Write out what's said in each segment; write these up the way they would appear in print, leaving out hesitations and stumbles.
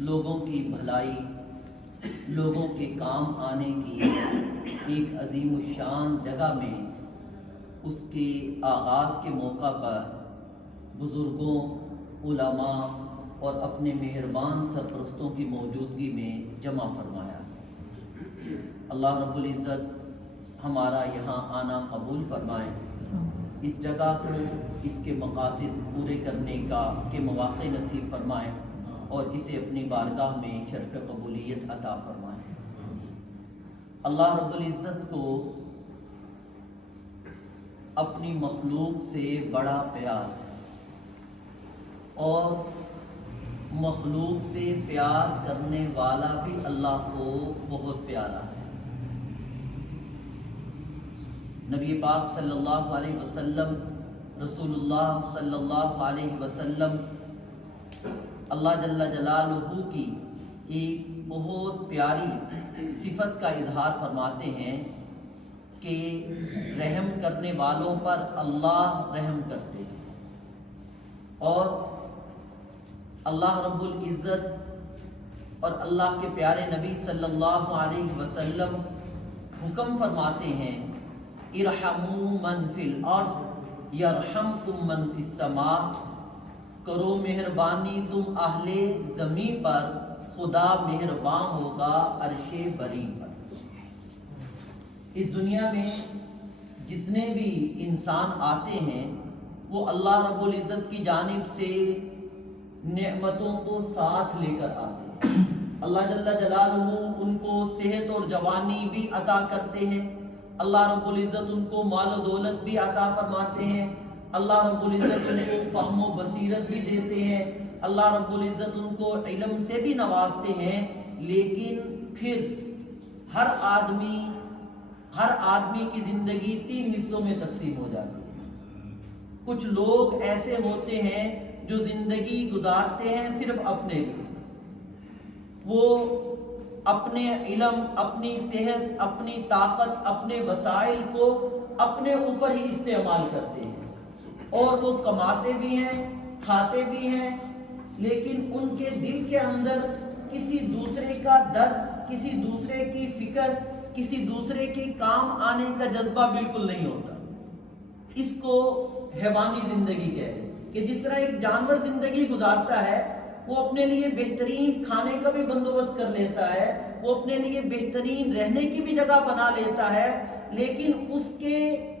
لوگوں کی بھلائی، لوگوں کے کام آنے کی ایک عظیم الشان جگہ میں اس کے آغاز کے موقع پر بزرگوں، علماء اور اپنے مہربان سرپرستوں کی موجودگی میں جمع فرمایا۔ اللہ رب العزت ہمارا یہاں آنا قبول فرمائے، اس جگہ کو اس کے مقاصد پورے کرنے کے مواقع نصیب فرمائے اور اسے اپنی بارگاہ میں شرف قبولیت عطا فرمائے۔ اللہ رب العزت کو اپنی مخلوق سے بڑا پیار اور مخلوق سے پیار کرنے والا بھی اللہ کو بہت پیارا ہے۔ نبی پاک صلی اللہ علیہ وسلم، رسول اللہ صلی اللہ علیہ وسلم اللہ جل جلالہ کی ایک بہت پیاری صفت کا اظہار فرماتے ہیں کہ رحم کرنے والوں پر اللہ رحم کرتے ہیں، اور اللہ رب العزت اور اللہ کے پیارے نبی صلی اللہ علیہ وسلم حکم فرماتے ہیں، ارحموا من فی الارض یرحمکم من فی السماء، کرو مہربانی تم اہل زمین پر، خدا مہربان ہوگا عرش بری پر۔ اس دنیا میں جتنے بھی انسان آتے ہیں وہ اللہ رب العزت کی جانب سے نعمتوں کو ساتھ لے کر آتے ہیں۔ اللہ جل جلالہ ان کو صحت اور جوانی بھی عطا کرتے ہیں، اللہ رب العزت ان کو مال و دولت بھی عطا فرماتے ہیں، اللہ رب العزت ان کو فہم و بصیرت بھی دیتے ہیں، اللہ رب العزت ان کو علم سے بھی نوازتے ہیں، لیکن پھر ہر آدمی کی زندگی 3 حصوں میں تقسیم ہو جاتی ہے۔ کچھ لوگ ایسے ہوتے ہیں جو زندگی گزارتے ہیں صرف اپنے لیے، وہ اپنے علم، اپنی صحت، اپنی طاقت، اپنے وسائل کو اپنے اوپر ہی استعمال کرتے ہیں، اور وہ کماتے بھی ہیں، کھاتے بھی ہیں، لیکن ان کے دل کے اندر کسی دوسرے کا درد، کسی دوسرے کی فکر، کسی دوسرے کے کام آنے کا جذبہ بالکل نہیں ہوتا۔ اس کو حیوانی زندگی کہتے ہیں، کہ جس طرح ایک جانور زندگی گزارتا ہے، وہ اپنے لیے بہترین کھانے کا بھی بندوبست کر لیتا ہے، وہ اپنے لیے بہترین رہنے کی بھی جگہ بنا لیتا ہے، لیکن اس کے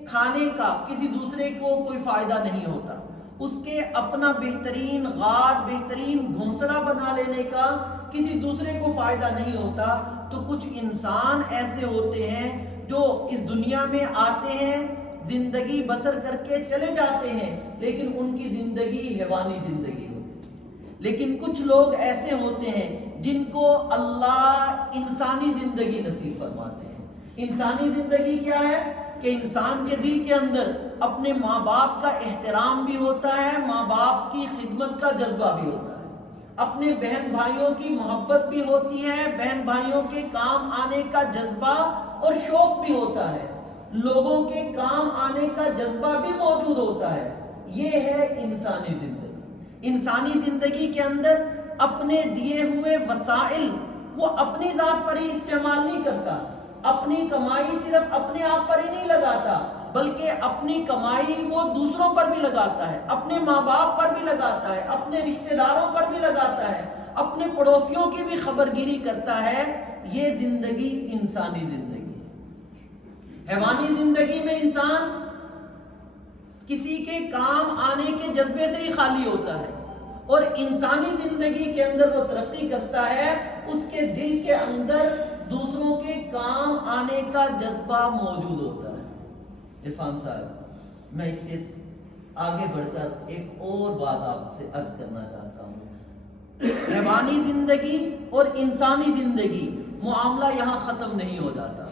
کھانے کا کسی دوسرے کو کوئی فائدہ نہیں ہوتا، اس کے اپنا بہترین غار، بہترین گھونسلہ بنا لینے کا کسی دوسرے کو فائدہ نہیں ہوتا۔ تو کچھ انسان ایسے ہوتے ہیں جو اس دنیا میں آتے ہیں، زندگی بسر کر کے چلے جاتے ہیں، لیکن ان کی زندگی حیوانی زندگی ہوتی ہے۔ لیکن کچھ لوگ ایسے ہوتے ہیں جن کو اللہ انسانی زندگی نصیب فرماتے ہیں۔ انسانی زندگی کیا ہے؟ کہ انسان کے دل کے اندر اپنے ماں باپ کا احترام بھی ہوتا ہے، ماں باپ کی خدمت کا جذبہ بھی ہوتا ہے، اپنے بہن بھائیوں کی محبت بھی ہوتی ہے، بہن بھائیوں کے کام آنے کا جذبہ اور شوق بھی ہوتا ہے، لوگوں کے کام آنے کا جذبہ بھی موجود ہوتا ہے۔ یہ ہے انسانی زندگی۔ انسانی زندگی کے اندر اپنے دیے ہوئے وسائل وہ اپنی ذات پر ہی استعمال نہیں کرتا، اپنی کمائی صرف اپنے آپ پر ہی نہیں لگاتا، بلکہ اپنی کمائی وہ دوسروں پر بھی لگاتا ہے، اپنے ماں باپ پر بھی لگاتا ہے، اپنے رشتہ داروں پر بھی لگاتا ہے، اپنے پڑوسیوں کی بھی خبرگیری کرتا ہے۔ یہ زندگی انسانی زندگی ہے۔ حیوانی زندگی میں انسان کسی کے کام آنے کے جذبے سے ہی خالی ہوتا ہے، اور انسانی زندگی کے اندر وہ ترقی کرتا ہے، اس کے دل کے اندر دوسروں کے کام آنے کا جذبہ موجود ہوتا ہے۔ عرفان صاحب، میں اس سے آگے بڑھ کر ایک اور بات آپ سے عرض کرنا چاہتا ہوں۔ حیوانی زندگی اور انسانی زندگی معاملہ یہاں ختم نہیں ہو جاتا،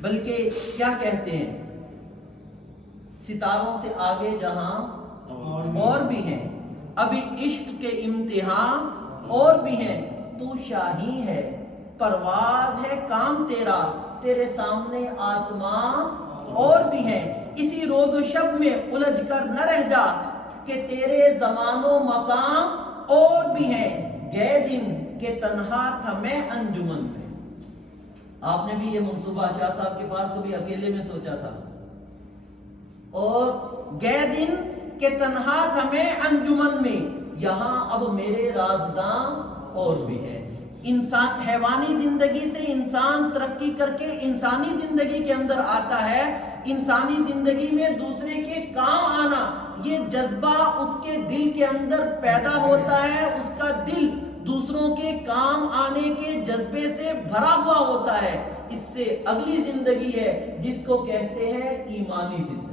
بلکہ کیا کہتے ہیں، ستاروں سے آگے جہاں اور بھی ہیں، ابھی عشق کے امتحان اور بھی ہیں، تو شاہی ہے، پرواز ہے کام تیرا، تیرے سامنے آسمان اور بھی ہیں، اسی روز و شب میں الجھ کر نہ رہ جا، کہ تیرے زمان و مقام اور بھی ہیں، گئے دن کہ تنہا تھا میں انجمن میں. آپ نے بھی یہ منصوبہ شاہ صاحب کے پاس کبھی اکیلے میں سوچا تھا؟ اور گئے دن کہ تنہا تھا میں انجمن میں، یہاں اب میرے رازداں اور بھی ہے. انسان حیوانی زندگی سے انسان ترقی کر کے انسانی زندگی کے اندر آتا ہے. انسانی زندگی میں دوسرے کے کام آنا، یہ جذبہ اس کے دل کے اندر پیدا ہوتا ہے. اس کا دل دوسروں کے کام آنے کے جذبے سے بھرا ہوا ہوتا ہے. اس سے اگلی زندگی ہے جس کو کہتے ہیں ایمانی زندگی.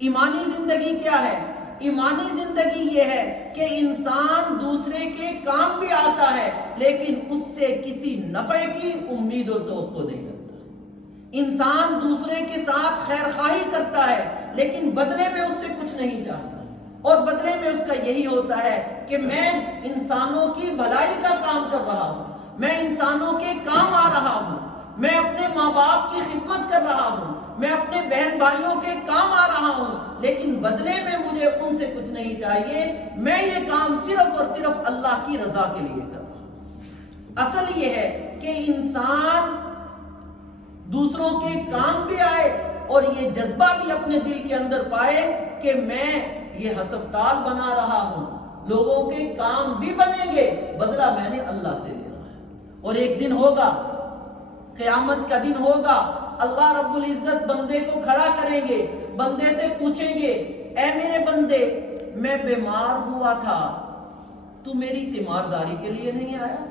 ایمانی زندگی کیا ہے؟ ایمانی زندگی یہ ہے کہ انسان دوسرے کے کام بھی آتا ہے لیکن اس سے کسی نفع کی امید اور توقع نہیں کرتا. انسان دوسرے کے ساتھ خیر خواہی کرتا ہے لیکن بدلے میں اس سے کچھ نہیں چاہتا، اور بدلے میں اس کا یہی ہوتا ہے کہ میں انسانوں کی بھلائی کا کام کر رہا ہوں، میں انسانوں کے کام آ رہا ہوں، میں اپنے ماں باپ کی خدمت کر رہا ہوں، میں اپنے بہن بھائیوں کے کام آ رہا ہوں، لیکن بدلے میں مجھے ان سے کچھ نہیں چاہیے. میں یہ کام صرف اور صرف اللہ کی رضا کے لیے کر رہا ہوں. اصل یہ ہے کہ انسان دوسروں کے کام بھی آئے اور یہ جذبہ بھی اپنے دل کے اندر پائے کہ میں یہ ہسپتال بنا رہا ہوں، لوگوں کے کام بھی بنیں گے، بدلہ میں نے اللہ سے لینا ہے. اور ایک دن ہوگا، قیامت کا دن ہوگا، اللہ رب العزت بندے کو کھڑا کریں گے، بندے سے پوچھیں گے اے میرے بندے میں بیمار ہوا تھا، تو میری تیمارداری کے لیے نہیں آیا؟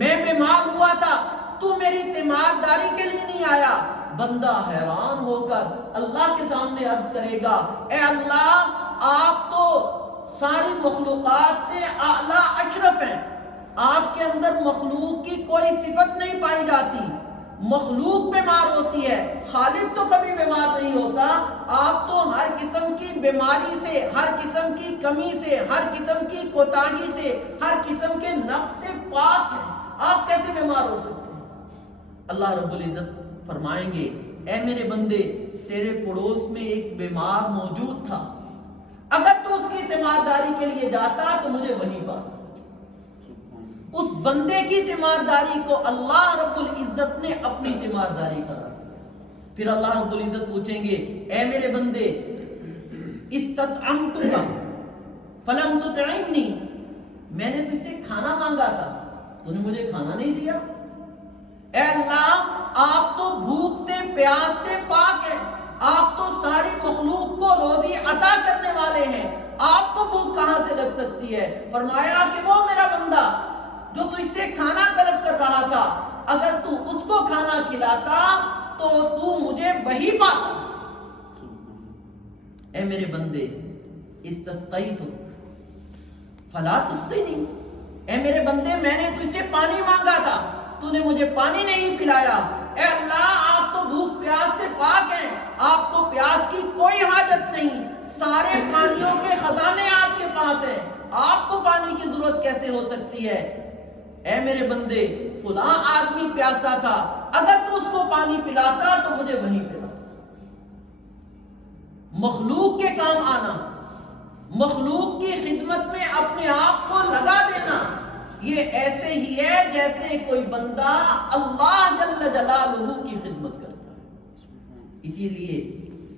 میں بیمار ہوا تھا، تو میری تیمارداری کے لیے نہیں آیا؟ بندہ حیران ہو کر اللہ کے سامنے عرض کرے گا اے اللہ آپ تو ساری مخلوقات سے اعلیٰ اشرف ہیں، آپ کے اندر مخلوق کی کوئی صفت نہیں پائی جاتی. مخلوق بیمار ہوتی ہے، خالق تو کبھی بیمار نہیں ہوتا. آپ تو ہر قسم کی بیماری سے، ہر قسم کی کمی سے، ہر قسم کی کوتاہی سے، ہر قسم کے نقص سے پاک ہیں، آپ کیسے بیمار ہو سکتے ہیں؟ اللہ رب العزت فرمائیں گے اے میرے بندے تیرے پڑوس میں ایک بیمار موجود تھا، اگر تو اس کی تیمارداری کے لیے جاتا تو مجھے وہیں پاتا. اس بندے کی تیمارداری کو اللہ رب العزت نے اپنی تیمارداری قرار دیا. پھر اللہ رب العزت پوچھیں گے اے میرے بندے استطعمتک فلم تطعمنی، میں نے تجھ سے کھانا مانگا تھا، تو نے مجھے کھانا نہیں دیا. اے اللہ آپ تو بھوک سے پیاس سے پاک ہیں، آپ تو ساری مخلوق کو روزی عطا کرنے والے ہیں، آپ کو بھوک کہاں سے لگ سکتی ہے؟ فرمایا کہ وہ میرا بندہ جو تجھ سے کھانا طلب کر رہا تھا، اگر تو اس کو کھانا کھلاتا تو تو مجھے وہی پاتا. اے میرے بندے استسقیت فلا تسقنی، اے میرے بندے میں نے تجھ سے پانی مانگا تھا، تو نے مجھے پانی نہیں پلایا. اے اللہ آپ تو بھوک پیاس سے پاک ہیں، آپ کو پیاس کی کوئی حاجت نہیں، سارے پانیوں کے خزانے آپ کے پاس ہیں، آپ کو پانی کی ضرورت کیسے ہو سکتی ہے؟ اے میرے بندے فلاں آدمی پیاسا تھا، اگر تو اس کو پانی پلاتا تو مجھے وہیں پلاتا. مخلوق کے کام آنا، مخلوق کی خدمت میں اپنے آپ کو لگا دینا، یہ ایسے ہی ہے جیسے کوئی بندہ اللہ جل جلالہ کی خدمت کرتا ہے. اسی لیے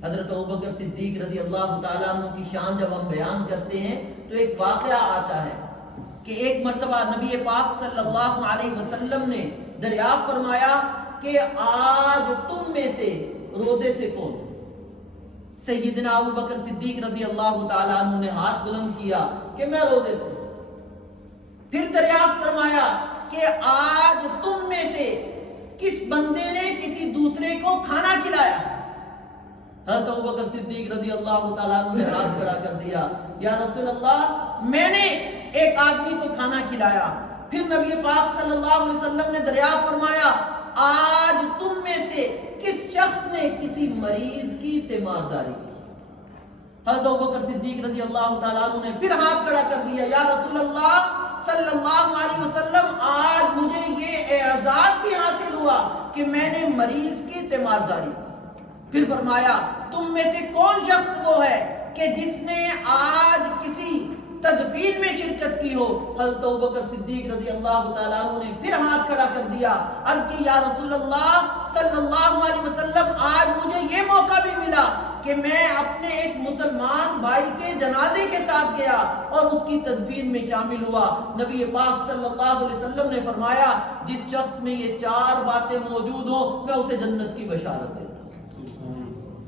حضرت ابوبکر صدیق رضی اللہ تعالیٰ عنہ کی شان جب ہم بیان کرتے ہیں تو ایک واقعہ آتا ہے کہ ایک مرتبہ نبی پاک صلی اللہ علیہ وسلم نے دریافت فرمایا کہ آج تم میں سے روزے سے کون؟ سیدنا ابوبکر صدیق رضی اللہ تعالیٰ عنہ نے ہاتھ بلند کیا کہ میں روزے سے. پھر دریافت فرمایا کہ آج تم میں سے کس بندے نے کسی دوسرے کو کھانا کھلایا؟ حضرت ابوبکر صدیق رضی اللہ تعالیٰ عنہ نے ہاتھ کھڑا کر دیا، یا رسول اللہ میں نے ایک آدمی کو کھانا کھلایا. پھر نبی پاک صلی اللہ علیہ وسلم نے دریافت فرمایا آج تم میں سے کس شخص نے کسی مریض کی تیمارداری کی؟ حضرت ابوبکر صدیق رضی اللہ تعالیٰ عنہ نے پھر ہاتھ کھڑا کر دیا، یا رسول اللہ صلی اللہ علیہ وسلم آج مجھے یہ اعزاز بھی حاصل ہوا کہ میں نے مریض کی تیمارداری کی. پھر فرمایا تم میں سے کون شخص وہ ہے کہ جس نے آج ہو. حضرت ابوبکر صدیق رضی اللہ تعالیٰ عنہ نے پھر ہاتھ کھڑا کر دیا, عرض کی یا رسول اللہ صلی اللہ علیہ وسلم, آج مجھے یہ موقع بھی ملا کہ میں اپنے ایک مسلمان بھائی کے جنازے کے ساتھ گیا اور اس کی تدفین میں شامل ہوا. نبی پاک صلی اللہ علیہ وسلم نے فرمایا جس شخص میں یہ 4 باتیں موجود ہوں میں اسے جنت کی بشارت دے.